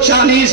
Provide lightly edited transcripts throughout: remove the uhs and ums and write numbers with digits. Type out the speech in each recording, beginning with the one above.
40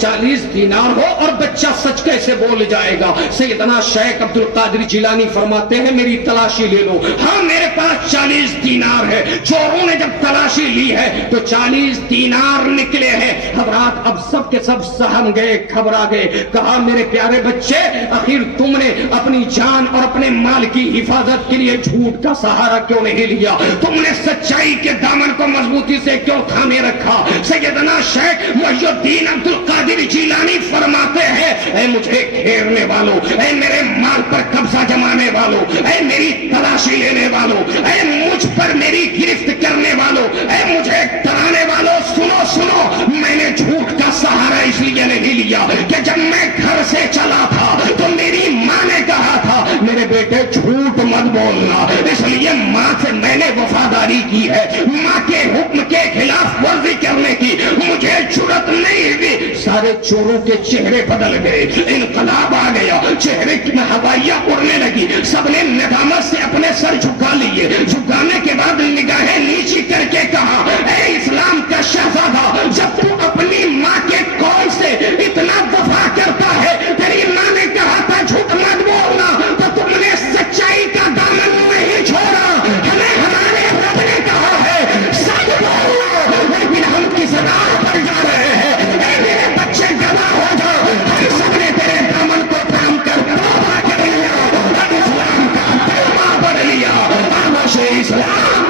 40 دینار ہو اور بچہ سچ کیسے بول جائے گا؟ سیدنا شیخ عبد القادر جیلانی فرماتے ہیں میری تلاشی لے لو. ہاں میرے پاس 40 دینار ہے. چوروں نے جب تلاشی لی ہے تو 40 دینار نکلے ہیں. حضرات اب سب کے سب سہم گئے, گھبرا گئے. کہا میرے پیارے بچے, آخر تم نے اپنی جان اور اپنے مال کی حفاظت کے لیے جھوٹ کا سہارا کیوں نہیں لیا؟ تم نے سچائی کے دامن کو مضبوطی سے کیوں تھامے رکھا؟ سیدنا شیخ محی الدین عبد القادر جیلانی فرماتے ہیں اے مجھے گھیرنے والوں, اے میرے مال پر قبضہ جمانے والوں, اے میری تلاشی لینے والوں, اے مجھ پر میری گرفت کرنے والوں, اے مجھے ڈرانے والوں, سنو سنو, میں نے جھوٹ کا سہارا اس لیے نہیں لیا کہ جب میں گھر سے چلا تھا تو میری ماں نے کہا تھا میرے بیٹے جھوٹ مت بولنا, اس لیے ماں سے میں نے وفاداری کی ہے. ماں کے حکم کے خلاف ورزی کرنے کی مجھے جرأت نہیں ہوئی. سارے چوروں کے چہرے بدل گئے, انقلاب آ گیا, چہرے کی ہوائیاں اڑنے لگی. سب نے ندامت سے اپنے سر جھکا لیے. جھکانے کے بعد نگاہیں نیچی کر کے کہا اے اسلام کا شہزادہ, جب تو اپنی ماں کے قول سے اتنا وفا کرتا ہے, تیری ماں نے کہا تھا جھوٹ مت بولنا, تو تم نے سچائی کا دامن نہیں چھوڑا. ہمیں ہمارے رب نے کہا ہے سچ بولو, لیکن ہم کس راہ پر جا رہے ہیں؟ اے میرے بچے گواہ ہو جاؤ, ہم سب نے تیرے دامن کو تھام کر توبہ کر لیا, اور اسلام کا کلمہ پڑھ لیا. آغوش اسلام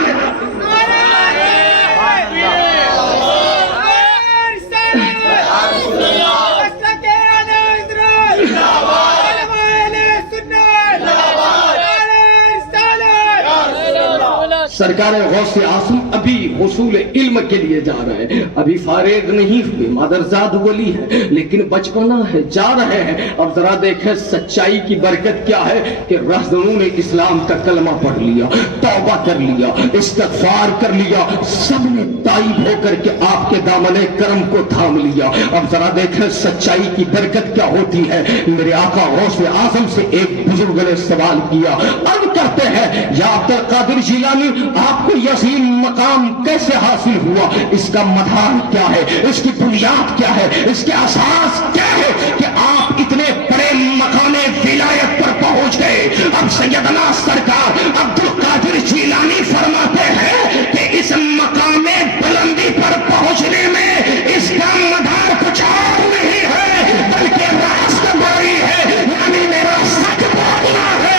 سرکار غوث اعظم ابھی حصول علم کے لیے جا رہے ہیں, ابھی فارغ نہیں ہوئے, مادرزاد ولی ہے لیکن بچپنا ہے, جا رہے ہیں. اب ذرا دیکھیں سچائی کی برکت کیا ہے کہ رہزنوں نے اسلام کا کلمہ پڑھ لیا, توبہ کر لیا, استغفار کر لیا, سب نے تائب ہو کر کے آپ کے دامن کرم کو تھام لیا. اب ذرا دیکھیں سچائی کی برکت کیا ہوتی ہے. میرے آقا غوث اعظم سے ایک بزرگ نے سوال کیا, عرض کرتے ہیں یا عبد القادر جیلانی, آپ کو یہ عظیم مقام کیسے حاصل ہوا؟ اس کا مدار کیا ہے, اس کی بنیاد کیا ہے, اس کے اساس کیا ہے کہ آپ اتنے بڑے مقام ولایت پر پہنچ گئے؟ اب سیدنا سرکار عبد القادر جیلانی فرماتے ہیں کہ اس مقام بلندی پر پہنچنے میں اس کا مدار کچھ اور نہیں ہے بلکہ راست باری ہے, یعنی میرا سچ بولنا ہے.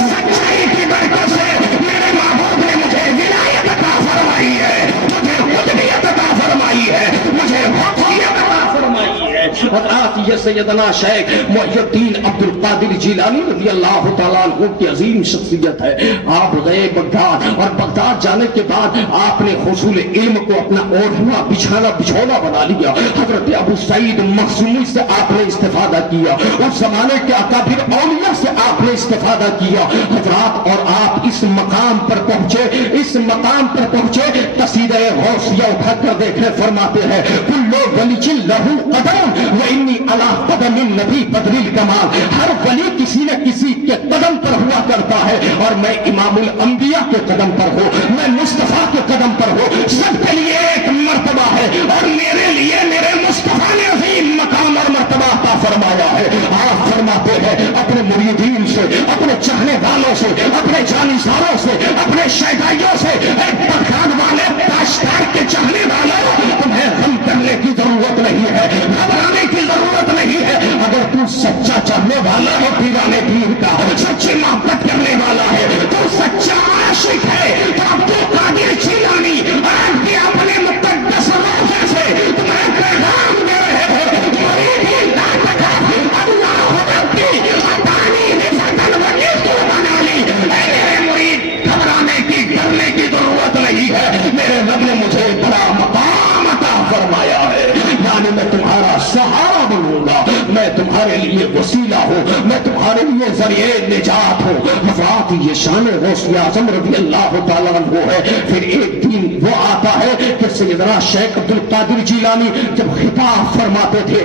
سچائی کی برکت سے میرے محبوب نے مجھے ولایت عطا فرمائی ہے, مجھے قدریت عطا فرمائی ہے, مجھے حکومت عطا فرمائی ہے. حضرات یہ سیدنا شیخ محی الدین عبد القادر جیلانی رضی اللہ تعالیٰ عنہ کی عظیم شخصیت ہے. آپ گئے بغداد, اور بغداد جانے کے بعد آپ نے حصول علم کو اپنا اوڑھنا بچھانا بچھونا بنا لیا. حضرت ابو سعید مخزومی سے آپ نے استفادہ کیا, اس زمانے کے اکابر اولیاء سے آپ نے استفادہ کیا. حضرات اور آپ اس مقام پر پہنچے, اس مقام پر پہنچے, قصیدہ غوثیہ اٹھا کر دیکھیں, فرماتے ہیں کلو ولی لہو قدم وانی علی قدم النبی بدر الکمال. ہر ولی کسی نہ کسی کے قدم پر ہوا کرتا ہے, اور میں امام الانبیاء کے قدم پر ہوں, میں مصطفیٰ کے قدم پر ہوں. سب کے لیے ایک مرتبہ ہے, اور میرے لیے میرے مصطفیٰ نے عظیم مقام اور مرتبہ عطا فرمایا ہے. آپ فرماتے ہیں اپنے مریدین سے, اپنے چاہنے والوں سے, اپنے جانثاروں سے, اپنے شیدائیوں سے, بغداد والے تاشتار کے چاہنے والوں, تمہیں غم کرنے کی ضرورت نہیں ہے, گھبرانے کی ضرورت نہیں ہے. اگر تو سچا چاہنے والا ہے دیوانے دین کا, سچی محبت کرنے والا ہے, تو سچا عاشق ہے, تو عبد القادر جیلانی آپ کے اپنے مقدس روضے سے تمہیں پیغام دے رہے ہیں. مریدین لا تخف, اللہ ربی عطانی نفعتن وجئت بنا لی. اے میرے مرید, گھبرانے کی ڈرنے کی ضرورت نہیں ہے. میرے رب نے مجھے بڑا مقام عطا فرمایا ہے, یعنی میں تمہارا سہارا بنوں گا, میں تمہارے لیے وسیلہ ہوں, میں تمہارے لیے ذریعے نجات ہوں. حضرات یہ شان غوث اعظم رضی اللہ تعالیٰ عنہ ہے. پھر ایک دن وہ آتا ہے کہ سیدنا شیخ عبد القادر جیلانی جب خطاب فرماتے تھے,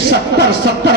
70-70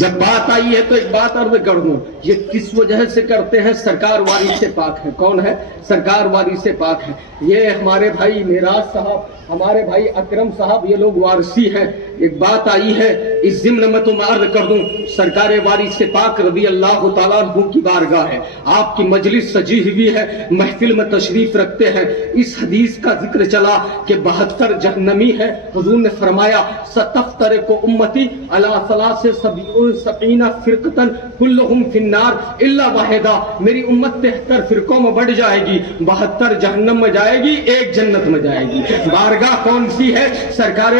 جب بات آئی ہے تو ایک بات عرض کر دوں، یہ کس وجہ سے کرتے ہیں؟ سرکار واری سے پاک ہے۔ کون ہے؟ سرکار واری سے پاک ہے۔ یہ ہمارے بھائی میراث صاحب، ہمارے بھائی اکرم صاحب، یہ لوگ وارثی ہیں۔ ایک بات آئی ہے، اس ضمن میں تم عرض کر دوں، سرکار واری سے پاک رضی اللہ تعالیٰ عنہ کی بارگاہ ہے، آپ کی مجلس سجی ہوئی ہے، محفل میں تشریف رکھتے ہیں۔ اس حدیث کا ذکر چلا کہ 72 جہنمی ہے۔ حضور نے فرمایا ستفترق امتی علی 73 فرقتن کلہم فی النار الا واحدہ، میری امت 73 فرقوں میں بڑھ جائے گی، 72 جہنم میں جائے گی، ایک جنت میں جائے گی۔ بارگاہ کون سی ہے؟ سرکار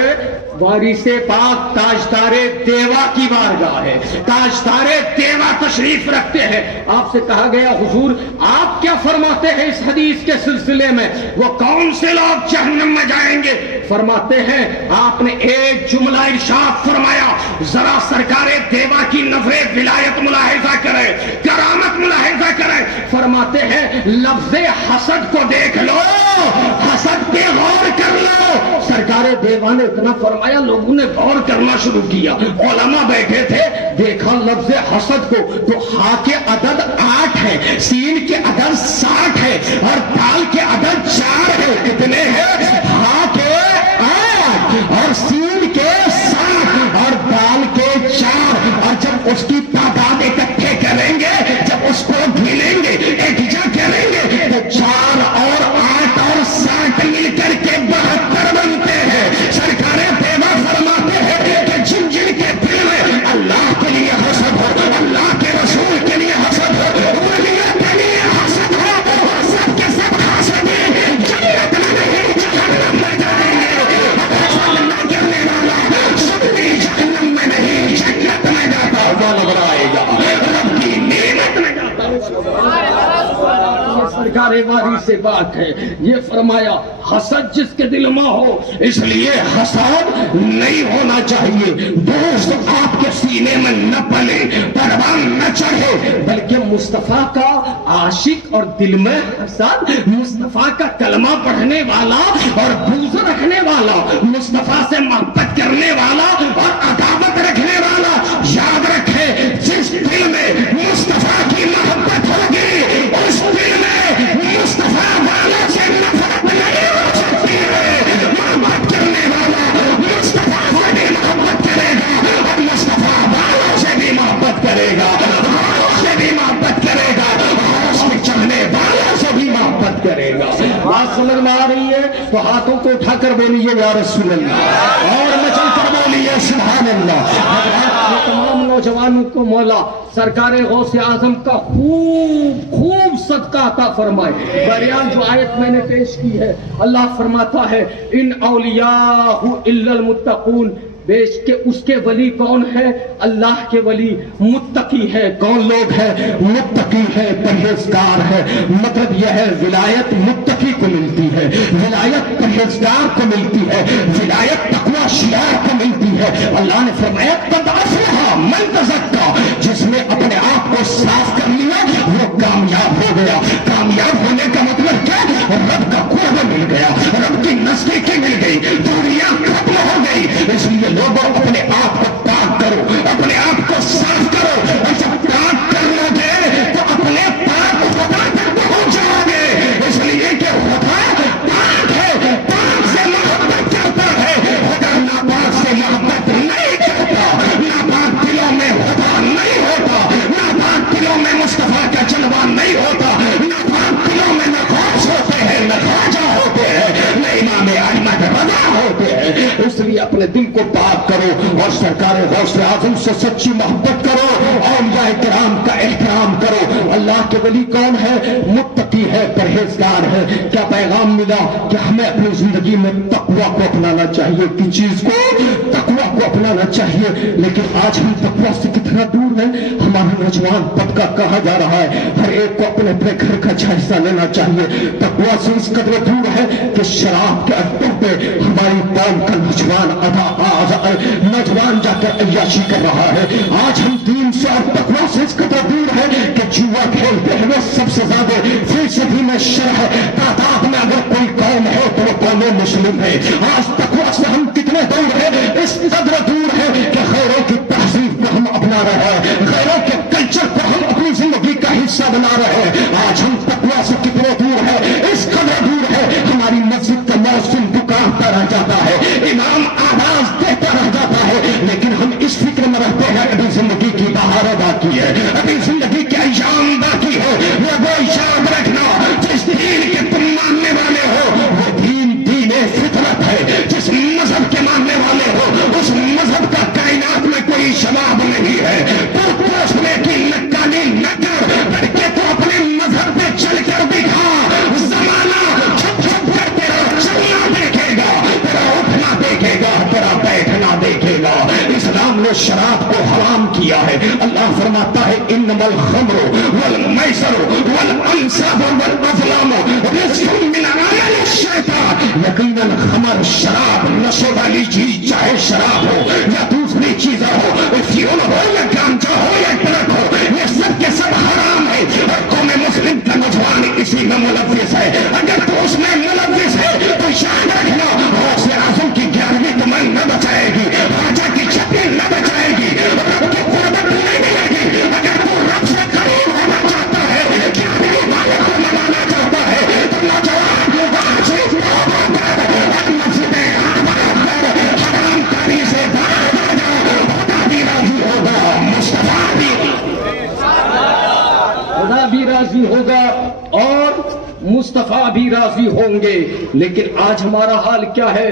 وارث پاک تاجدار دیوا کی بارگاہ ہے، تاجدار دیوا تشریف رکھتے ہیں۔ آپ سے کہا گیا حضور آپ کیا فرماتے ہیں اس حدیث کے سلسلے میں؟ وہ کون سے لوگ جہنم میں جائیں گے؟ فرماتے ہیں آپ نے ایک جملہ ارشاد فرمایا، ذرا سرکار دیوا کی نظر ولایت ملاحظہ کرے، کرامت ملاحظہ کرے۔ فرماتے ہیں لفظ حسد کو دیکھ لو، حسد پہ غور کر لو۔ سرکار دیوا نے اتنا فرمایا، لوگوں نے غور کرنا شروع کیا، علماء بیٹھے تھے، دیکھا لفظ حسد کو تو ہا کے عدد 8 ہے، سین کے عدد 60 ہے اور دال کے عدد 4 ہے۔ کتنے ہیں؟ ہا کے 8 اور سین کے 60 اور دال کے 4۔ اور جب اس کی تعداد اکٹھے کریں گے، جب اس کو گھلیں گے، اکٹھا کریں گے تو 4 اور 8 اور 60 مل کر کے 72 بنتے ہیں۔ سرکار دیوا فرماتے ہیں کہ جن جن کے دل میں اللہ کے لیے حسد ہو، اللہ کے رسول کے لیے حسد ہو، ولیوں کے لیے حسد ہو، اور سب کے سب حاسدین جنت میں نہیں جہنم میں جائیں گے۔ حسد نہ کرنے والا سب بھی جہنم میں نہیں جنت میں جاتا ہوا نظر آئے گا، رب کی نعمت میں جاتا ہوا۔ سرکار واری سے بات ہے، یہ فرمایا حسد جس کے دل میں ہو، اس لیے حسد نہیں ہونا چاہیے، دوست آپ کے سینے میں نہ پلے، پروان نہ چڑھے، بلکہ مصطفیٰ کا عاشق اور دل میں حسد، مصطفیٰ کا کلمہ پڑھنے والا اور بغض رکھنے والا، مصطفیٰ سے محبت کرنے والا اور عداوت رکھنے والا، یاد رکھے جس دل میں مصطفیٰ کی محبت ہوگی اس دل میں مصطفیٰ والا سے نفرت نہیں ہو سکتی ہے۔ محبت کرنے والا مصطفیٰ سے بھی محبت کرے گا اور مصطفیٰ والا سے بھی محبت کرے گا، سے بھی محبت کرے گا، اس میں چڑھنے والا سے بھی محبت کرے گا۔ بات سمجھ میں آ رہی ہے تو ہاتھوں کو اٹھا کر بولیے یا رسول اللہ، اور مچل کر بولیے سبحان اللہ۔ تمام نوجوانوں کو مولا سرکار غوث اعظم کا خوب صدقہ عطا فرمائے۔ بیان جو آیت میں نے پیش کی ہے، اللہ فرماتا ہے ان اولیاء الا المتقون، بیش کہ اس کے ولی کون ہے؟ اللہ کے ولی متقی ہے۔ کون لوگ ہے؟ متقی ہے، پرہیزگار ہے۔ مطلب یہ ہے ولایت متقی کو ملتی ہے، ولایت پرہیزگار کو ملتی ہے، ولایت تقوی شیعہ کو ملتی ہے۔ اللہ نے فرمایا قد افلح من تزکا، جس نے اپنے آپ کو صاف کر لیا وہ کامیاب ہو گیا۔ کامیاب ہونے کا مطلب کیا؟ رب کا قرب مل گیا، رب کی نزدیکی مل گئی، دوریاں ختم ہو گئی۔ اس لیے لوگوں اپنے آپ کو پاک کرو، اپنے آپ کو صاف کرو، اور جب پاک کر لو گے تو اپنے پاک خدا تک پہنچ جاؤ گے۔ اس لیے کہ خدا پاک ہے، پاک سے محبت کرتا ہے، خدا ناپاک سے محبت نہیں کرتا۔ ناپاک دلوں میں خدا نہیں ہوتا، ناپاک دلوں میں مصطفیٰ کا جلوہ نہیں ہوتا، ناپاک دلوں میں نہ غوث ہوتے ہیں، نہ خواجہ ہوتے ہیں، نہ امام احمد رضا ہوتے ہیں۔ اس لیے اپنے دل کو پاک کرو اور سرکار غوث اعظم سے سچی محبت کرو، اولیاء کرام کا احترام کرو۔ اللہ کے ولی کون ہے؟ متقی ہے، پرہیزگار ہے۔ کیا پیغام ملا کہ ہمیں اپنی زندگی میں تقوی کو اپنانا چاہیے، کس چیز کو؟ تقوی کو اپنانا چاہیے۔ لیکن آج ہم تقوی سے کتنا دور ہیں؟ ہمارا نوجوان طبقہ کہا جا رہا ہے ہر ایک کو اپنے اپنے گھر کا جائزہ لینا چاہیے۔ تقوی سے اس قدر دور ہے کہ شراب کے اڈوں پہ ہماری قوم کا نوجوان جا کر عیاشی کر رہا ہے۔ آج ہم دین سے اور تقوی سے اس قدر دور ہے کہ جوا کھیلتے ہیں وہ سب سے زیادہ فیصدی میں شرح تعداد میں اگر کوئی قوم ہے تو وہ قوم مسلم ہے۔ آج تقوی سے ہم کتنے دور ہیں؟ اس قدر دور ہے کہ خیروں کی تہذیب کو ہم اپنے اپنا رہے ہیں, غیروں کے کلچر کو ہم اپنی زندگی کا حصہ بنا رہے ہیں. آج ہم تقویٰ سے کتنے دور ہے, اس قدر دور ہے ہماری مسجد کا مؤذن دکانتا رہ جاتا ہے, امام آواز دیتا رہ جاتا ہے, لیکن ہم اس فکر میں رہتے ہیں ابھی زندگی کی بہاریں باقی ہے, ابھی زندگی کے ایام باقی ہے. وہ یاد رکھنا, جس دین کے تم ماننے والے ہو وہ دین دین فطرت ہے. جس مذہب کے ماننے والے ہو اس مذہب کا کائنات میں کوئی شباب نہیں ہے. تو پوچھنے کی نکالی نہ کر, بلکہ تو اپنے مذہب پہ چل کر دکھا. زمانہ چھپ چھپ کر تیرا چلنا دیکھے گا, تیرا اٹھنا دیکھے گا, تیرا بیٹھنا دیکھے گا. اسلام نے شراب کو حرام کیا ہے. اللہ فرماتا ہے انما الخمر والمیسر والانصاب والازلام رجس من عمل الشیطان. یقیناً خمر, شراب, نشے والی چیز, چاہے شراب ہو یا دوسری چیزیں ہو, فیول ہو یا گانجا ہو یا ٹرک ہو, یہ سب کے سب حرام ہے. اور قوم مسلم کا نوجوان اسی میں ملوث ہے. اگر تو اس میں ملوث ہے تو یاد رکھنا غوث اعظم کی 11ویں کمان نہ بچائے گی, راجا کی چھتری نہ بچائے گی, رب کی قربت نہیں ملے گی. اگر تو رب سے قریب ہونا چاہتا ہے, 11ویں والے کو منانا چاہتا ہے, تو نوجوان آج ہی توبہ کر, مسجدیں آباد کر, حرام کاری سے باہر آ جا. خدا بھی راضی ہوگا, مصطفیٰ بھی خدا بھی راضی ہوگا اور مصطفیٰ بھی راضی ہوں گے. لیکن آج ہمارا حال کیا ہے؟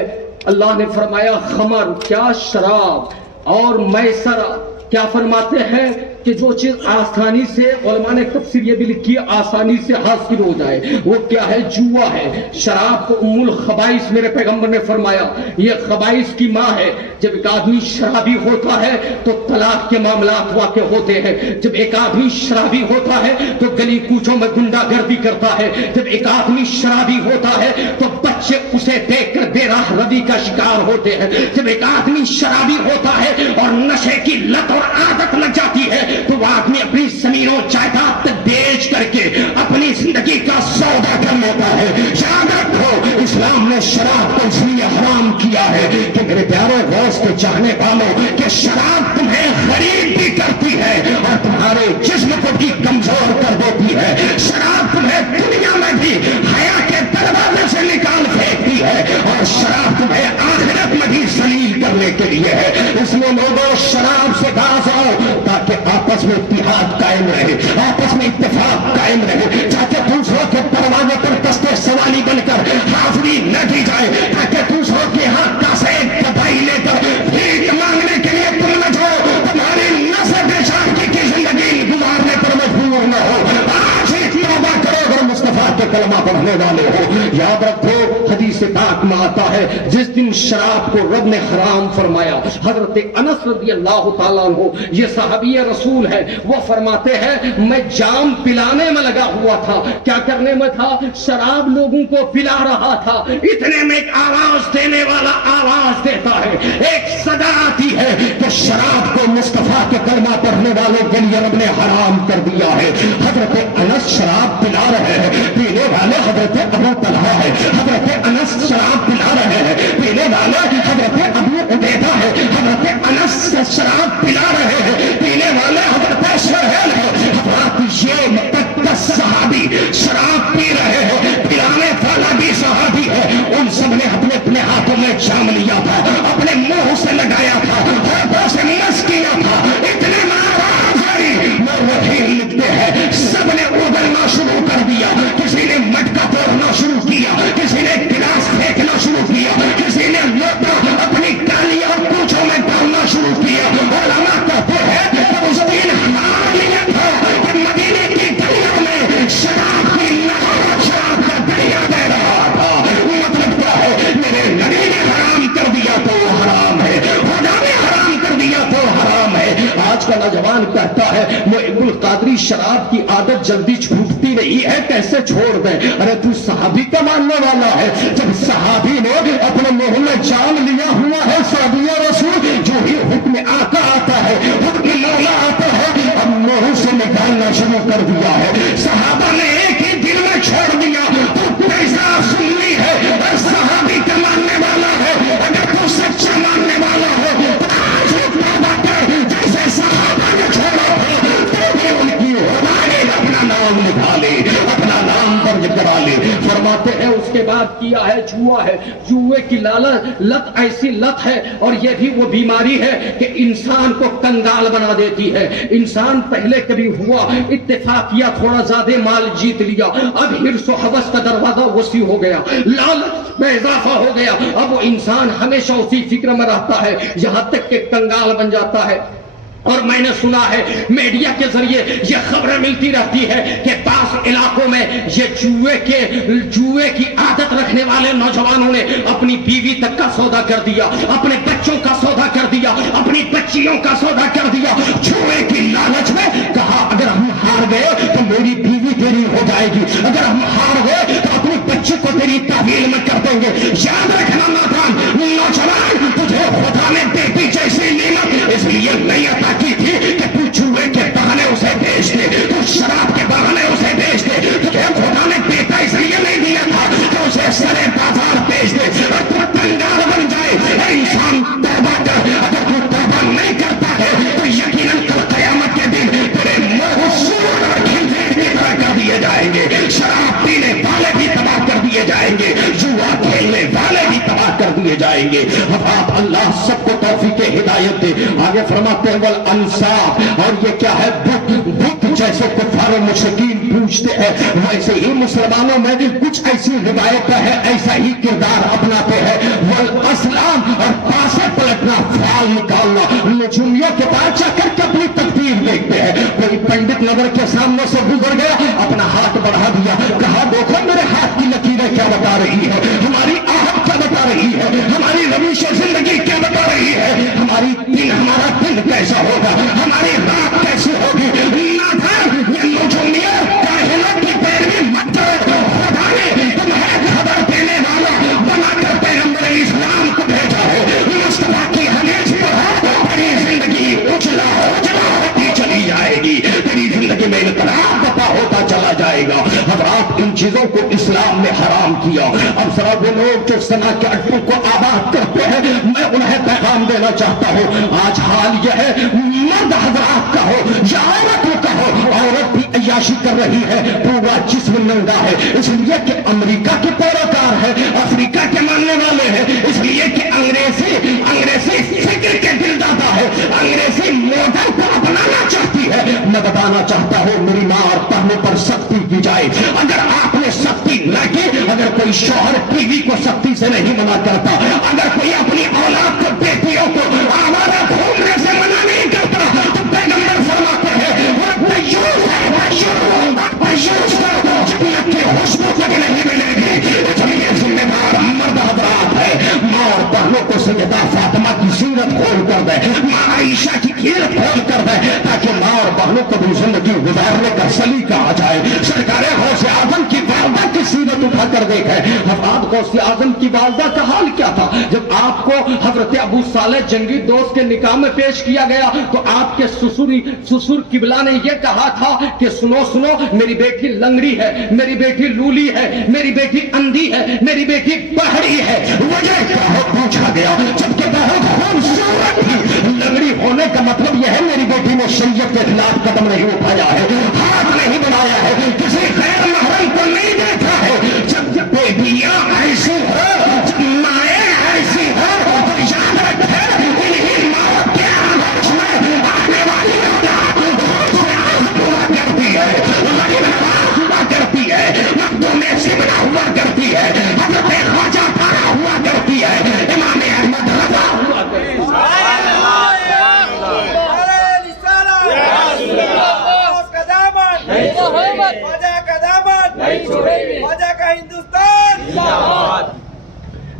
اللہ نے فرمایا خمر, کیا شراب, اور میسرہ. کیا فرماتے ہیں کہ جو چیز آسانی سے, علماء نے تفسیر یہ بھی لکھی ہے, آسانی سے حاصل ہو جائے, وہ کیا ہے؟ جوا ہے. شراب کو ام الخبائث میرے پیغمبر نے فرمایا یہ خبائث کی ماں ہے. جب ایک آدمی شرابی ہوتا ہے تو طلاق کے معاملات واقع ہوتے ہیں. جب ایک آدمی شرابی ہوتا ہے تو گلی کوچوں میں گنڈا گردی کرتا ہے. جب ایک آدمی شرابی ہوتا ہے تو بچے اسے دیکھ کر بے راہ روی کا شکار ہوتے ہیں. جب ایک آدمی شرابی ہوتا ہے اور نشے کی لت اور عادت لگ جاتی ہے تو وہ آدمی اپنی زمین و جائیداد بیچ کر کے اپنی زندگی کا سودا کر لیتا ہے. یاد رکھو اسلام نے شراب کو اس لیے حرام کیا ہے کہ میرے پیارے غوث کے چاہنے والوں کہ شراب تمہیں غریب بھی کرتی ہے اور تمہارے جسم کو بھی کمزور کر دیتی ہے. شراب تمہیں دنیا میں بھی حیا کے دروازے سے نکال پھینکتی ہے اور شراب تمہیں آخرت میں بھی ذلیل کرنے کے لیے ہے. اس میں لوگوں شراب سے باز آؤ تاکہ آپس میں اتحاد قائم رہے, آپس میں اتفاق قائم رہے, تاکہ دوسروں کے دروازے پر دستے سوالی بن کر حاضری نہ دی جائے, تاکہ دوسروں کے ہاں کاسیت دبائی لے کر بھیک مانگنے کے لیے تم نہ جاؤ, تمہاری نسل شادی کی زندگی گزارنے پر مجبور نہ ہو. آج ہی توبہ کرو اگر مصطفیٰ کے کلمہ پڑھنے والے ہو. یاد رکھو حدیث پاک میں آتا ہے جس دن شراب کو رب نے حرام فرمایا, حضرت انس رضی اللہ تعالیٰ عنہ یہ صحابی رسول ہے, وہ فرماتے ہیں میں جام پلانے میں لگا ہوا تھا. کیا کرنے میں تھا؟ شراب لوگوں کو پلا رہا تھا. اتنے میں ایک آواز دینے والا آواز دیتا ہے, ایک صدا آتی ہے کہ شراب کو مصطفیٰ کے کلمہ پڑھنے والوں کے لیے رب نے حرام کر دیا ہے. حضرت انس شراب پلا رہے ہیں, پینے والے حضرت ابو طلحہ ہے. حضرت انس شراب پلا رہے ہیں, پینے والے حضرت ابو عبیدہ ہے. حضرت انس شراب پلا رہے ہیں, پینے والے حضرت سہیل ہے. حضرت یہ مقدس صحابی شراب پی رہے ہیں, پلانے والا بھی صحابی ہے. ان سب نے اپنے اپنے ہاتھوں میں جام لیا تھا, اپنے منہ سے لگایا تھا, ہاتھوں سے مس کیا تھا. اتنے میں آواز آئی, مورخین لکھتے ہیں سب نے اگلنا شروع کر دیا. کسی نے مٹکا توڑنا شروع کیا, کسی نے گلاس پھینکنا شروع کیا, کسی نے لوٹا اپنی کالی اور پوچھوں میں ڈالنا شروع کیا. علماء کہتے ہیں کہ اس دن ہمارا لیا تھا کہ مدینے کی گلیوں میں شراب کی نہر, شراب کا دریا بہ رہا تھا. مطلب کیا ہے؟ میرے نبی نے حرام کر دیا تو وہ حرام ہے, خدا نے حرام کر دیا تو حرام ہے. آج کا نوجوان کہتا ہے محب القادری شراب کی عادت جلدی چھوٹتی نہیں ہے, کیسے چھوڑ دیں؟ ارے تو صحابی کا ماننے والا ہے. جب صحابی نے اپنے منہ میں جام لیا ہوا ہے, صحابی رسول جو ہی حکم آقا آتا ہے, حکم مولا آتا ہے, اب منہ سے نکالنا شروع کر دیا ہے. صحابہ نے ایک ہی دن میں چھوڑ دیا. تو کیسا سنی ہے اور صحابی کا ماننے والا ہے؟ اگر تو سچا ماننے والا ہے تو آج توبہ کر, جیسے صحابہ ہے جوا ہے. جوئے کی لت ایسی لت ہے اور یہ بھی وہ بیماری ہے کہ انسان کو کنگال بنا دیتی ہے. انسان پہلے کبھی ہوا اتفاق کیا تھوڑا زیادہ مال جیت لیا, اب حرص و حوث کا دروازہ وسیع ہو گیا, لالچ میں اضافہ ہو گیا, اب وہ انسان ہمیشہ اسی فکر میں رہتا ہے یہاں تک کہ کنگال بن جاتا ہے. اور میں نے سنا ہے میڈیا کے ذریعے یہ خبریں ملتی رہتی ہے کہ بعض علاقوں میں یہ جوئے کی عادت رکھنے والے نوجوانوں نے اپنی بیوی تک کا سودا کر دیا, اپنے بچوں کا سودا کر دیا, اپنی بچیوں کا سودا کر دیا, جوئے کی لالچ میں. کہا اگر ہم ہار گئے تو میری بیوی تیری ہو جائے گی, اگر ہم ہار گئے تو اپنی بچی کو تیری تحویل میں کر دیں گے. یاد رکھنا نوجوان, تجھے خدا نے بیٹی جیسی نعمت اس لیے نہیں عطا کی تھی کہ تو جوئے کے بہانے اسے بیچ دے, تو شراب کے بہانے اسے بیچ دے. تجھے خدا نے بیٹا اس لیے نہیں دیا تھا کہ اسے سرے بازار بیچ دے اور تو کنگال بن جائے. اے انسان توبہ کر, اگر تو توبہ نہیں کرتا ہے تو یقیناً کل قیامت کے دن تیرے منہ سور اور کھنزیر کی طرح کر دیے جائیں گے. شراب پینے والے بھی تباہ کر دیے جائیں گے, جوا کھیلنے والے بھی تباہ کر دیے جائیں گے. اب آپ اللہ سب کو توفیق ہدایت دے. آگے فرماتے ہیں والانصاب, اور یہ کیا ہے بت جیسے کفار و مشرکین پوچھتے ہیں ویسے ہی مسلمانوں میں کچھ ایسی روایتیں ہیں, ایسا ہی کردار اپناتے ہیں. والاسلام, اور پاسے پلٹنا, فال نکالنا, نجومیوں کے پاس جا کر کے اپنی تقدیر دیکھتے ہیں. کوئی پنڈت نگر کے سامنے سے گزر گیا, اپنا ہاتھ بڑھا دیا, کہا دیکھو میرے ہاتھ کی لکیریں کیا بتا رہی ہے, ہماری آہت کیا بتا رہی ہے, ہماری روش زندگی کیا بتا رہی ہے, ہمارا دن کیسا ہوگا, ہماری رات کیسی ہوگی. یہ نجومیوں کاہنوں کی پیروی مت کرو. خدا نے تمہیں خبر دینے والا بنا کر پیغمبر اسلام کو بھیجا ہے. مصطفیٰ کی ہمیشہ تیری زندگی اجلا ہوتی چلی جائے گی, تیری زندگی میں انقلاب بپا ہوتا چلا جائے گا. حضرات ان چیزوں کو اسلام نے حرام کیا. اب ذرا وہ لوگ جو سنا کے اڈوں کو آباد کرتے ہیں, میں انہیں پیغام دینا چاہتا ہوں. آج حال یہ ہے, مرد حضرات کا ہو یا عورتوں کا ہو, عورت بھی عیاشی کر رہی ہے, پورا جسم ننگا ہے, اس لیے کہ امریکہ کے پیروکار ہے, افریقہ کے ماننے والے ہیں, اس لیے کہ انگریزی فکر کے دل دادا ہے, انگریزی ماڈل کو اپنانا چاہتی ہے. میں بتانا چاہتا ہوں میری ماں اور پڑھنے پر سختی کی جائے. اگر آپ نے سختی نہ کی, اگر کوئی شوہر بیوی کو سختی سے نہیں منع کرتا, اگر کوئی اپنی اولاد کو بیٹیوں کو آوارہ گھومنے سے منع نہیں کرتا, تو پیغمبر فرماتے ہیں وہ دیوس ہے, دیوس کو جنت کی خوشبو تک نہیں ملے گی. چلیے ذمہ دار مرد حضرات ہے, ماں اور بہنوں کو سیدہ فاطمہ کی سیرت کھول کر دے, ماں عائشہ کی سیرت کھول کر دے, تاکہ ماں اور بہنوں کو بھی زندگی گزارنے کا سلیقہ آ جائے. سرکار غوث اعظم کی والدہ کی سیرت اٹھا کر دیکھے. حضرات غوث اعظم کی والدہ کا حال کیا تھا جب آپ کو حضرت ابو صالح جنگی دوست کے نکاح میں پیش کیا گیا, تو آپ کے سسر قبلہ نے یہ کہا تھا کہ سنو سنو, میری بیٹی لنگڑی ہے, میری بیٹی لولی ہے, میری بیٹی اندھی ہے, میری بیٹی پہاڑی ہے. وجہ کیا پوچھا گیا, جبکہ بہت خوبصورت تھی. لنگڑی ہونے کا مطلب یہ ہے میری بیٹی نے شریعت کے خلاف قدم نہیں اٹھایا ہے, ہاتھ نہیں بنایا ہے, کسی غیر محرم کو نہیں دیکھا ہے. جب بیٹیاں ایسی ہو, جب مائیں ایسی ہو, تو یاد رکھے انہیں ماں کے آغوش میں آنے والی ہوا کرتی ہے, ہوا کرتی ہے, مخدوم سمرہ ہوا کرتی ہے, حضرت خواجہ پارا ہوا کرتی ہے, امام احمد رضا ہوا کرتی ہے. خواجہ کا ہندوستان.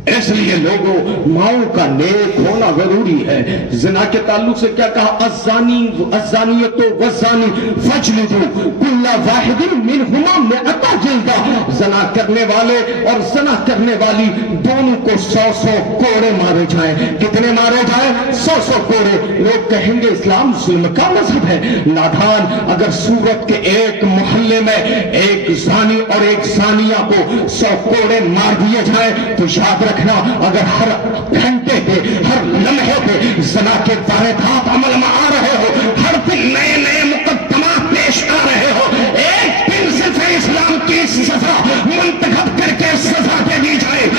اس لیے لوگوں, ماؤں کا نیک ہونا ضروری ہے. زنا کے تعلق سے کیا کہا, الزانیۃ والزانی فاجلدوا کل واحد منہما مئۃ جلدہ. زنا کرنے والے اور زنا کرنے والی دونوں کو 100 کوڑے مارے جائیں. کتنے مارے جائیں؟ 100 کوڑے. لوگ کہیں گے اسلام ظلم کا مذہب ہے. نادان, اگر سورت کے ایک محلے میں ایک زانی اور ایک زانیہ کو 100 کوڑے مار دیے جائیں, تو یاد رکھنا, اگر ہر گھنٹے پہ, ہر لمحے پہ زنا کے واردات عمل میں آ رہے ہو, ہر دن نئے نئے مقدمات پیش آ رہے ہو, ایک دن صرف اسلام کی سزا منتخب کر کے سزا دے دی جائے,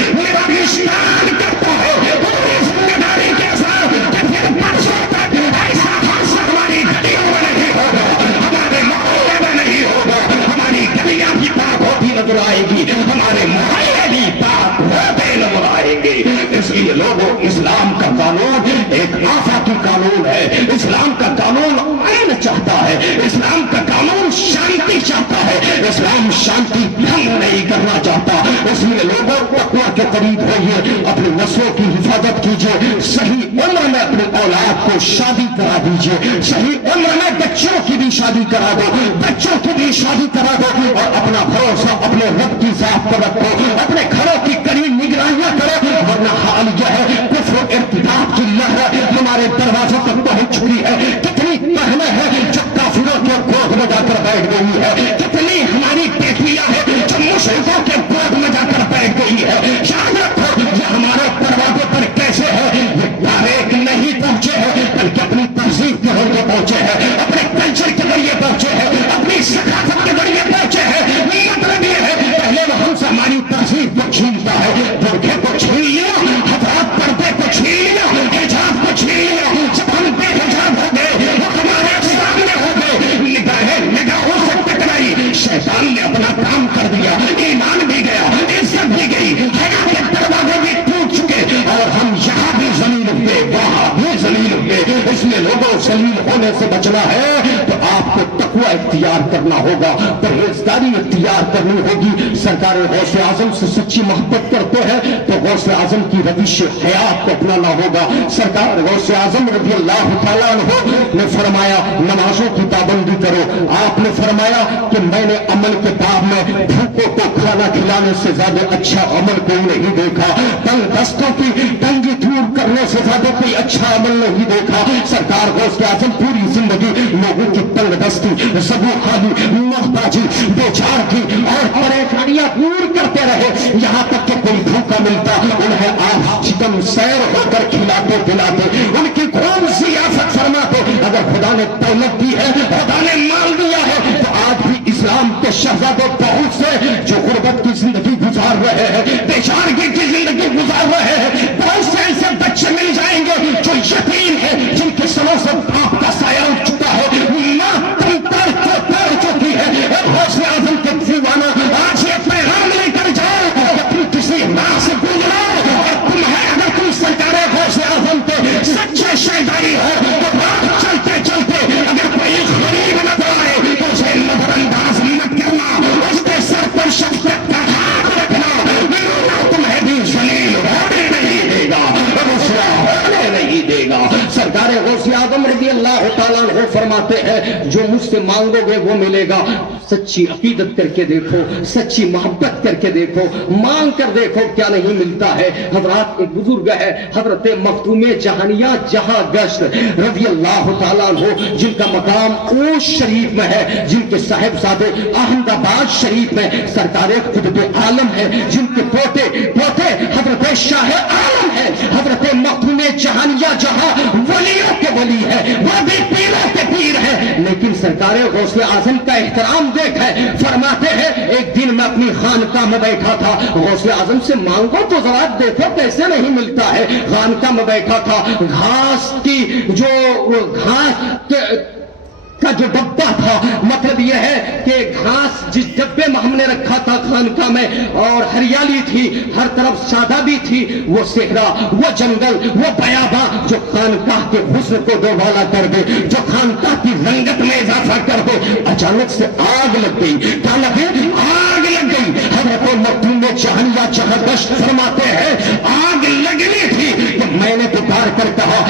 اس لیے لوگوں اسلام کا قانون ایک آفاقی قانون ہے. اسلام کا قانون امن چاہتا ہے. اسلام کا قانون شانتی چاہتا ہے. اسلام شانتی بھنگ نہیں کرنا چاہتا. اس لیے لوگوں تقویٰ کے قریب ہوئیے, اپنی نسلوں کی حفاظت کیجیے, صحیح عمر میں اپنی اولاد کو شادی کرا دیجیے, صحیح عمر میں بچوں کی بھی شادی کرا دو, بچوں کی بھی شادی کرا دو, اور اپنا بھروسہ اپنے رب کی ذات پر رکھو, اپنے گھروں کی قریب نگرانیاں کرو, ورنہ حال یہ ہے کفر و ارتداد کی لہر ہمارے دروازوں تک پہنچ چکی ہے. کتنی بہنیں ہیں جو کافروں کے گود میں جا کر بیٹھ گئی ہے, کتنی ہماری بیٹیاں ہیں جو مشرکوں کے گود میں جا کر بیٹھ گئی ہے. یاد رکھو یہ ہمارے دروازے پر کیسے ہے, یہ ڈائریکٹ نہیں پہنچے ہیں بلکہ اپنی تہذیب کے ذریعے پہنچے ہیں, اپنے کلچر کے ذریعے پہنچے ہیں, اپنی ثقافت کے ذریعے پہنچے ہیں. مطلب یہ ہے پہلے وہ ہم سے ہماری تہذیب کو چھینتا ہے, برقعے کو چھین لیا, حضرات پردے کو چھین لیا, حجاب کو چھین لیا. جب ہم بے حجاب ہو گئے وہ ہمارے سامنے ہو گئے, نگاہوں سے ٹکرائی, شیطان نے اپنا کام کر دیا, ایمان بھی گیا, عزت بھی گئی, حیا کے دروازے بھی ٹوٹ چکے, اور ہم یہاں بھی ذلیل ہوئے, وہاں بھی ذلیل ہوئے. اس لیے لوگوں ذلیل ہونے سے بچنا ہے تو آپ کو تقویٰ اختیار کرنا ہوگا, پرہیزگاری اختیار کرنی ہوگی. سرکار غوث اعظم سے سچی محبت کرتے ہیں تو غوث اعظم کی روش حیات کو اپنانا ہوگا. سرکار غوث اعظم رضی اللہ تعالیٰ عنہ نے فرمایا نمازوں کی پابندی کرو. آپ نے فرمایا کہ میں نے عمل کے باب میں بھوکوں کو کھانا کھلانے سے زیادہ اچھا عمل کوئی نہیں دیکھا, تنگ دستوں کی تنگی دور کرنے سے زیادہ کوئی اچھا عمل نہیں دیکھا. سرکار غوث اعظم پوری زندگی لوگوں کی تنگ دستی, زبوں خالی, محتاجی, بیچار کی اور پریشانیاں دور کرتے رہے, یہاں تک کہ کوئی بھوکا ملتا انہیں آپ چکن سیر ہو کر کھلاتے پلاتے, ان کی خوب ضیافت فرماتے. اگر خدا نے دولت دی ہے, خدا نے مال دیا ہے, تو آج بھی اسلام کے شہزادوں بہت سے جو غربت کی زندگی گزار رہے ہیں, بیچارگی کی زندگی گزار رہے ہیں, بہت سے ایسے بچے مل جائیں گے جو یتیم ہیں, جن کے سروں سے باپ کا سایہ اٹھ چکا ہے, ماں تم پر پڑ چکی ہے. غوث اعظم کے دیوانہ آج یہ پیغام لے کر جاؤ کہ تم کسی ماں سے گزرو, اور تمہیں اگر تم سرکار غوث اعظم کے سچے شہدائی ہو تو بات چلتے چلتے اگر کوئی غریب نظر آئے تو اسے نظر انداز مت کرنا, اس کے سر پر شفقت کا ہاتھ رکھنا, تمہیں بھی ذلیل ہونے نہیں دے گا, رسوا ہونے نہیں دے گا. سرکار غوث اعظم رضی اللہ تعالیٰ عنہ فرماتے ہیں جو مجھ سے مانگو گے وہ ملے گا. سچی عقیدت کر کے دیکھو, سچی محبت کر کے دیکھو, مانگ کر دیکھو کیا نہیں ملتا ہے. حضرات ایک بزرگ ہے حضرت مختوم جہانیہ جہاں گشت رضی اللہ تعالیٰ عنہ, جن کا مقام اوش شریف میں ہے, جن کے صاحبزادے احمد آباد شریف میں سرکار قطب عالم ہے, جن کے پوتے حضرت شاہ عالم ہے, حضرت مختوم جہانیہ جہاں ولیوں کے ولی ہے, وہ بھی پیروں کے پیر ہے. لیکن سرکار غوث اعظم کا احترام دیکھ ہے, فرماتے ہیں ایک دن میں اپنی خانقاہ میں بیٹھا تھا, غوث اعظم سے مانگو تو ذرا دیکھو کیسے نہیں ملتا ہے. خانقاہ میں بیٹھا تھا, گھاس کا جو ڈبہ تھا, مطلب یہ ہے کہ گھاس جس ڈبے میں ہم نے رکھا تھا خانقاہ میں, اور ہریالی تھی, ہر طرف شادابی تھی, وہ صحرا, وہ جنگل, وہ بیاباں جو خانقاہ کے حسن کو دوبالا کر دے, جو خانقاہ کی رنگت میں اضافہ کر دے. اچانک سے آگ لگ گئی. کیا لگے؟ آگ لگ گئی. حضرت مختوم جہانیہ جہاں گشت فرماتے ہیں آگ لگنی تھی کہ میں نے پکار کر کہا,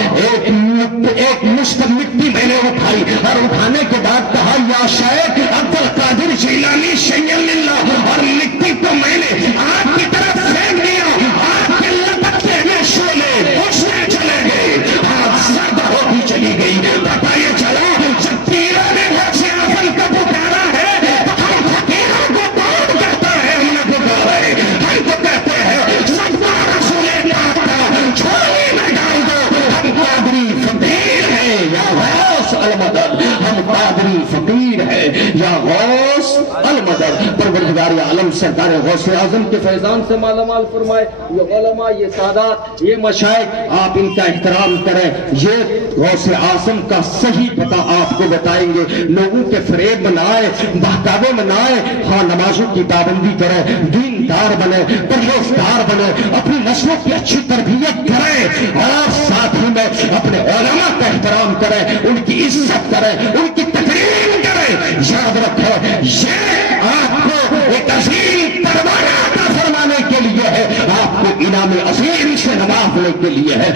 ایک مشت مٹی میں نے اٹھائی, اور اٹھانے کے بعد کہا یا شیخ عبد القادر جیلانی شیئن للہ, اور مٹی کو میں نے آگ کی طرف پھینک دیا. آگ کے لپکتے ہوئے شعلے اٹھنے چلے گئے, آگ زیادہ ہوتی چلی گئی. پتہ یہ چلا جب پیروں نے غوث اعظم کو پکارا ہے تو ہم فقیروں کو کون کہتا ہے, ہم نے پکارا ہے, ہم کو کہتے ہیں صدقہ رسول پاک کا چھوڑی میں ڈال دو. ہم قادری فقیر ہیں یا غوث المدد, ہم قادری فقیر ہے یا غوث المدد. قدر پروردگار عالم سرکار غوث اعظم کے فیضان سے مالا مال فرمائے. یہ علماء، یہ سادات، یہ مشائخ، آپ ان کا احترام کریں. یہ غوث اعظم کا صحیح پتہ آپ کو بتائیں گے. لوگوں کے فریب میں نہ آئے، بہکاوے میں نہ آئے. ہاں نمازوں کی پابندی کریں، دیندار بنے، پرہیزگار بنے، اپنی نسلوں کی اچھی تربیت کریں اور ساتھ ہی میں اپنے علماء کا احترام کریں، ان کی عزت کریں، ان کی تقریم کریں. یاد رکھیں یہ آپ کو ایک عظیم پروانہ عطا فرمانے کے لیے ہے، آپ کو انعام عظیم سے نوازنے کے لیے ہے.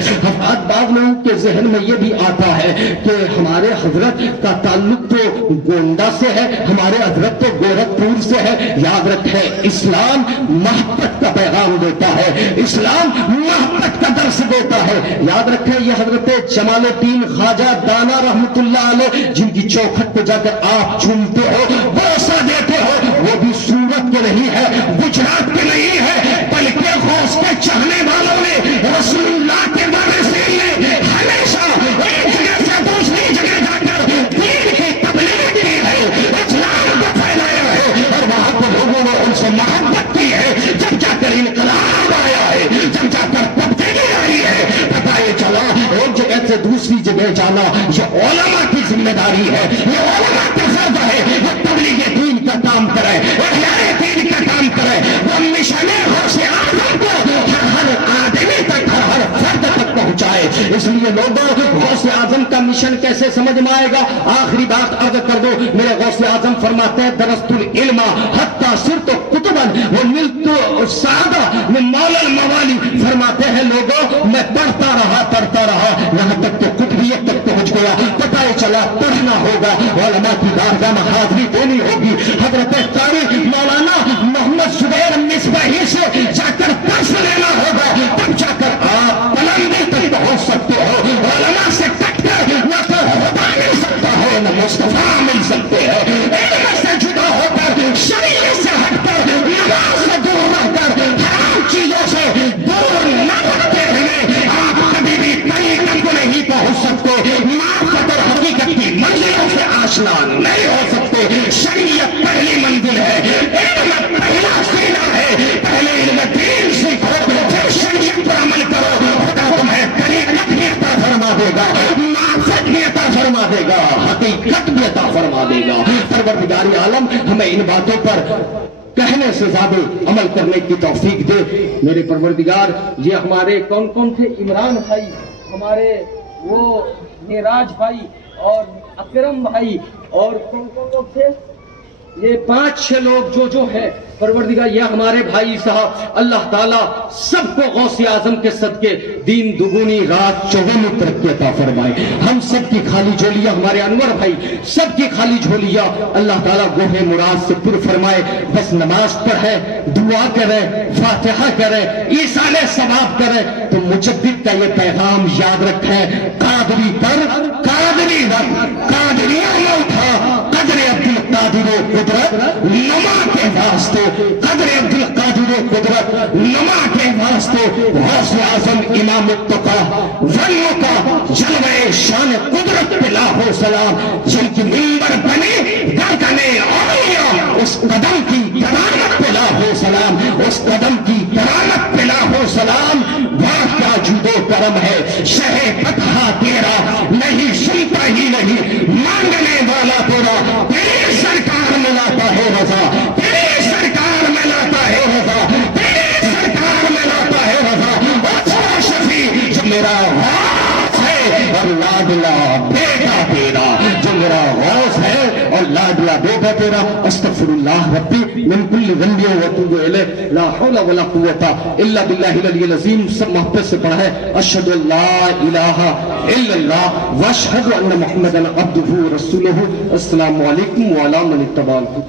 بعض لوگوں کے ذہن میں یہ بھی آتا ہے کہ ہمارے حضرت کا تعلق تو گونڈا سے ہے، ہمارے حضرت تو گورکھپور سے ہے. یاد رکھیں اسلام محبت کا پیغام دیتا ہے، اسلام محبت کا درس دیتا ہے. یاد رکھیں یہ حضرت جمال الدین خواجہ دانا رحمت اللہ علیہ جن کی چوکھٹ پہ جا کر آپ چومتے ہو، بوسہ دیتے ہو، وہ بھی سورت کے نہیں ہے، گجرات کے نہیں ہے، بلکہ غوث کے چاہنے والوں نے رسول اللہ کے وارثین نے ہمیشہ ایک جگہ سے دوسری جگہ جا کر دین کی تبلیغ کی ہے، اسلام کو پھیلایا ہے اور وہاں کے لوگوں نے ان سے محبت کی ہے. جب جا کر انقلاب آیا ہے، جب جا کر تبدیلی آئی ہے، پتہ یہ چلا ایک جگہ سے دوسری جگہ جانا یہ علماء کی ذمہ داری ہے، یہ علماء کا فرض ہے. وہ تبلیغ دین کا کام کرے، احیاء دین کا کام کرے، وہ مشن غوث اعظم کو ہر آدمی تک، ہر فرد تک پہنچائے. اس لیے لوگوں غوث اعظم کا مشن کیسے سمجھ میں آئے گا؟ آخری بات عرض کر دو. میرے غوث اعظم فرماتے ہیں درست العلم حتی صرت قطبا وملت السعادہ من مولا الموالی. فرماتے ہیں لوگوں میں پڑھتا رہا یہاں تک کہ قطبیت تک پہنچ گیا. پتہ ہی چلا پڑھنا ہوگا، علماء کی بارگاہ میں حاضری دینی ہوگی. حضرت قاری مولانا محمد زبیر مصباحی سے جا کر درس لینا ہوگا، تب جا کر آپ بلندی تک پہنچ سکتے ہو. علماء سے کٹ کر نہ تو خدا مل سکتا ہے نہ مصطفیٰ مل سکتے ہیں. علم سے جدا ہو کر، شریعت سے ہٹ کر، نماز سے دور رہ کر، حرام چیزوں سے دور نہ رکھتے ہوئے آپ کبھی بھی طریقت کو نہیں پہنچ سکتے. معرفت اور حقیقت کی منزلوں سے آشنا نہیں ہو سکتے. شریعت پہلی منزل ہے، علم پہلا سینہ ہے. پہلے علم دین سیکھو، پھر شریعت پر عمل کرو. خدا تمہیں طریقت بھی عطا فرما دے گا، معرفت بھی عطا فرما دے گا، حقیقت بھی عطا فرما دے گا. پروردگار عالم ہمیں ان باتوں پر کہنے سے زیادہ عمل کرنے کی توفیق دے. میرے پروردگار یہ ہمارے کون کون تھے؟ عمران بھائی، ہمارے وہ نیراج بھائی اور اکرم بھائی، اور کون کون لوگ تھے؟ یہ 5-6 لوگ جو ہے پروردگار یہ ہمارے بھائی صاحب. اللہ تعالیٰ سب کو غوث اعظم کے صدقے دین دگنی رات چوگنی ترقی عطا فرمائے. ہم سب کی خالی جھولیاں، ہمارے انور بھائی سب کی خالی جھولیاں اللہ تعالیٰ گوہ مراد سے پر فرمائے. بس نماز پڑھے، دعا کرے، فاتحہ کرے، ایصال ثواب کرے. تو مجدد کا یہ پیغام یاد رکھیں، قادری پر قادری رب، قادریوں میں اٹھا قدر عبد القادر قدرت نما کے واسطے، قدر عبد القادر قدرت نما کے واسطے. غوث اعظم امام التقا والوقا جلوہ شان قدرت پہ لاکھوں سلام، جن کی منبر بنی گردنے اولیاء، اس قدم کی کرامت پہ لاکھوں سلام، اس قدم کی کرامت پہ لاکھوں سلام. واہ کیا جود و کرم ہے، شہ فتح تیرا نہیں سنتا ہی نہیں، مانگنے والا تیرا، تیری سرکار میں لاتا ہے رضا، تیری سرکار میں لاتا ہے رضا، تیری سرکار میں لاتا ہے رضا. اچھا شفیع جو میرا غوث ہے اور لاڈلا بیٹا تیرا، جو میرا غوث ہے اور لاڈلا بیٹا تیرا. استغفر اللہ ربی من کل ذنب واتوب الیہ، لا حول ولا قوت الا باللہ العلی العظیم. سب محبت سے پڑھا ہے اشہد ان لا الہ الا اللہ واشہد ان محمدا عبدہ ورسولہ. السلام علیکم وعلی من اتبع الہدی.